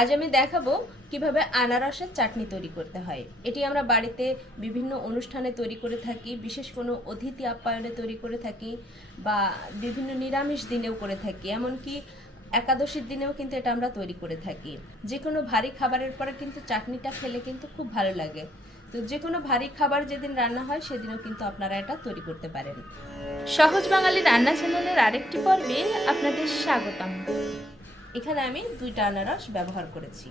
আজ আমি দেখাবো কিভাবে আনারসের চাটনি তৈরি করতে হয়। এটি আমরা বাড়িতে বিভিন্ন অনুষ্ঠানে তৈরি করে থাকি, বিশেষ কোনো অতিথি আপ্যায়নে তৈরি করে থাকি বা বিভিন্ন নিরামিষ দিনেও করে থাকি, এমনকি একাদশীর দিনেও কিন্তু এটা আমরা তৈরি করে থাকি। যে কোনো ভারী খাবারের পরে কিন্তু চাটনিটা খেলে কিন্তু খুব ভালো লাগে। তো যে কোনো ভারী খাবার যেদিন রান্না হয় সেদিনও কিন্তু আপনারা এটা তৈরি করতে পারেন। সহজ বাঙালি রান্না চ্যানেলের আরেকটি পর্বে আপনাদের স্বাগতম। এখানে আমি 2টা আনারস ব্যবহার করেছি।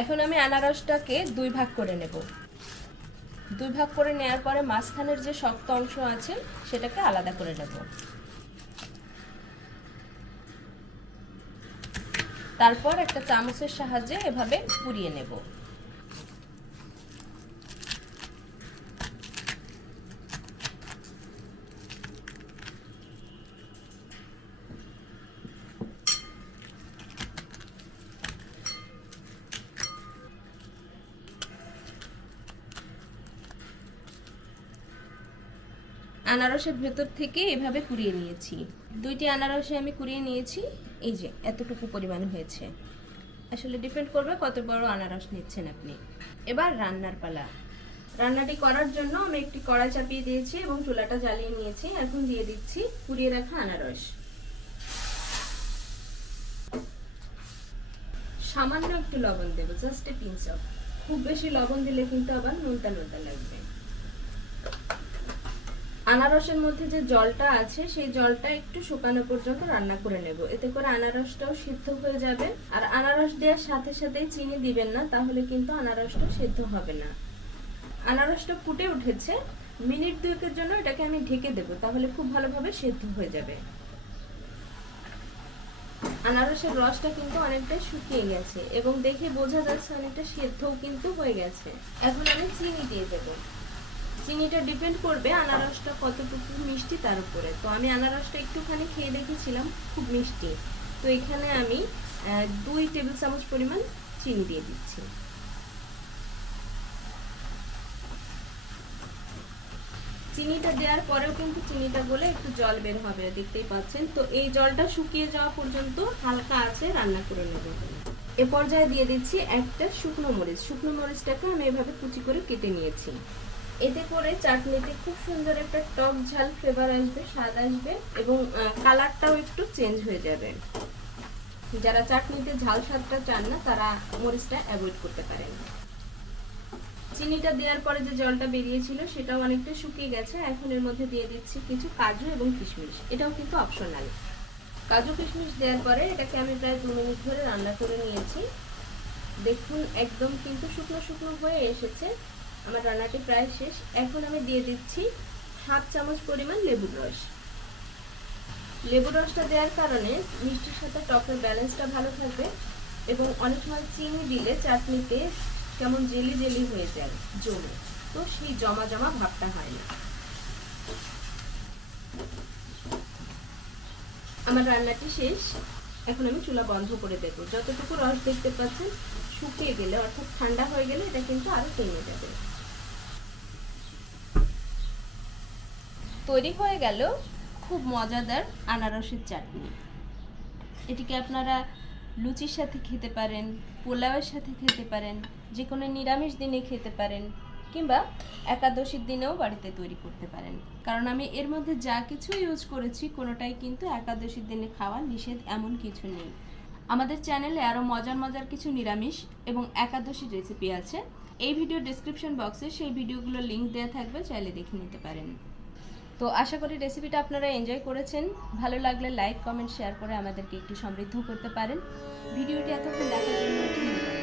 এখন আমি আনারসটাকে 2 ভাগ করে নেব। 2 ভাগ করে নেওয়ার পরে মাঝখানের যে শক্ত অংশ আছে সেটাকে আলাদা করে নেব। তারপর একটা চামচের সাহায্যে এভাবে পুড়িয়ে নেব। আনারসের ভেতর থেকে এভাবে কুড়িয়ে নিয়েছি। 2টি আনারসে আমি কুড়িয়ে নিয়েছি। এই যে এতটুকু পরিমাণ হয়েছে। আসলে ডিপেন্ড করবে কত বড় আনারস নিচ্ছেন আপনি। এবার রান্নার পালা। রান্নাটি করার জন্য আমি একটি কড়াই চাপিয়ে দিয়েছি এবং চুলাটা জ্বালিয়ে নিয়েছি। এখন দিয়ে দিচ্ছি কুড়িয়ে রাখা আনারস। সামান্য একটু লবণ দেবো, জাস্ট এ পিঞ্চ অফ। খুব বেশি লবণ দিলে কিন্তু আবার নোনতা নোনতা লাগবে। আনারসের মধ্যে যে জলটা আছে সেই জলটা একটু শুকানো পর্যন্ত রান্না করে নেব। এতে করে আনারসটাও সিদ্ধ হয়ে যাবে। আর আনারস দেওয়ার সাথে সাথেই চিনি দিবেন না, তাহলে কিন্তু আনারসটা সিদ্ধ হবে না। আনারসটা ফুটে উঠেছে, মিনিট 2 জন্য এটাকে আমি ঢেকে দেব, তাহলে খুব ভালোভাবে সিদ্ধ হয়ে যাবে। আনারসের রসটা কিন্তু অনেকটা শুকিয়ে গেছে এবং দেখে বোঝা যাচ্ছে অনেকটা সিদ্ধও কিন্তু হয়ে গেছে। এখন আমি চিনি দিয়ে দেবো। চিনিটা ডিপেন্ড করবে আনারসটা কতটুকু মিষ্টি তার উপরে। তো আমি আনারসটা একটুখানি খেয়ে দেখেছিলাম, খুব মিষ্টি। তো এখানে আমি 2 টেবিল চামচ পরিমাণ চিনি দিয়ে দিচ্ছি। চিনিটা দেওয়ার পরেও কিন্তু চিনিটা গলে একটু জল বের হবে, দেখতেই পাচ্ছেন। তো এই জলটা শুকিয়ে যাওয়া পর্যন্ত হালকা আঁচে রান্না করে নেব। এ পর্যায়ে দিয়ে দিচ্ছি একটা শুকনো মরিচ। শুকনো মরিচটাকে আমি এভাবে কুচি করে কেটে নিয়েছি। এতে করে চাটনিতে খুব সুন্দর একটা টক ঝাল ফ্লেভার আসবে, স্বাদ আসবে এবং কালারটাও একটু চেঞ্জ হয়ে যাবে। যারা চাটনিতে ঝাল স্বাদটা চান না তারা মরিচটা অ্যাভয়েড করতে পারেন। চিনিটা দেওয়ার পরে যে জলটা বেরিয়েছিল সেটাও অনেকটা শুকিয়ে গেছে। এখন এর মধ্যে দিয়ে দিচ্ছি কিছু কাজু এবং কিশমিশ। এটাও কিন্তু অপশনাল। কাজু কিশমিশ দেওয়ার পরে এটাকে আমি প্রায় 2 মিনিট ধরে রান্না করে নিয়েছি। দেখুন একদম কিন্তু শুকনো শুকনো হয়ে এসেছে। আমার রান্নাটি প্রায় শেষ। এখন আমি দিয়ে দিচ্ছি 1/2 চামচ পরিমাণ লেবুর রস। লেবুর রসটা দেওয়ার কারণে মিষ্টির সাথে টকের ব্যালেন্সটা ভালো থাকবে এবং অনেক সময় চিনি দিলে চাটনিতে কেমন জেলি জেলি হয়ে যায়, জমে। তো সেই জমা জমা ভাবটা হয় না। আমার রান্নাটি শেষ। এখন আমি চুলা বন্ধ করে দেব। যতটুকু রস দেখতে পাচ্ছেন শুকিয়ে গেলে, অর্থাৎ ঠান্ডা হয়ে গেলে এটা কিন্তু আরো কমে যাবে। তৈরি হয়ে গেল খুব মজাদার আনারসের চাটনি। এটিকে আপনারা লুচির সাথে খেতে পারেন, পোলাওয়ের সাথে খেতে পারেন, যে কোনো নিরামিষ দিনে খেতে পারেন, কিংবা একাদশীর দিনেও বাড়িতে তৈরি করতে পারেন। কারণ আমি এর মধ্যে যা কিছু ইউজ করেছি কোনোটাই কিন্তু একাদশীর দিনে খাওয়া নিষেধ এমন কিছু নেই। আমাদের চ্যানেলে আরও মজার মজার কিছু নিরামিষ এবং একাদশীর রেসিপি আছে। এই ভিডিও ডেসক্রিপশন বক্সে সেই ভিডিওগুলোর লিঙ্ক দেওয়া থাকবে, চাইলে দেখে নিতে পারেন। তো আশা করি রেসিপিটা আপনারা এনজয় করেছেন। ভালো লাগলে লাইক, কমেন্ট, শেয়ার করে আমাদেরকে একটু সমৃদ্ধ করতে পারেন। ভিডিওটি এতক্ষণ দেখার জন্য ধন্যবাদ।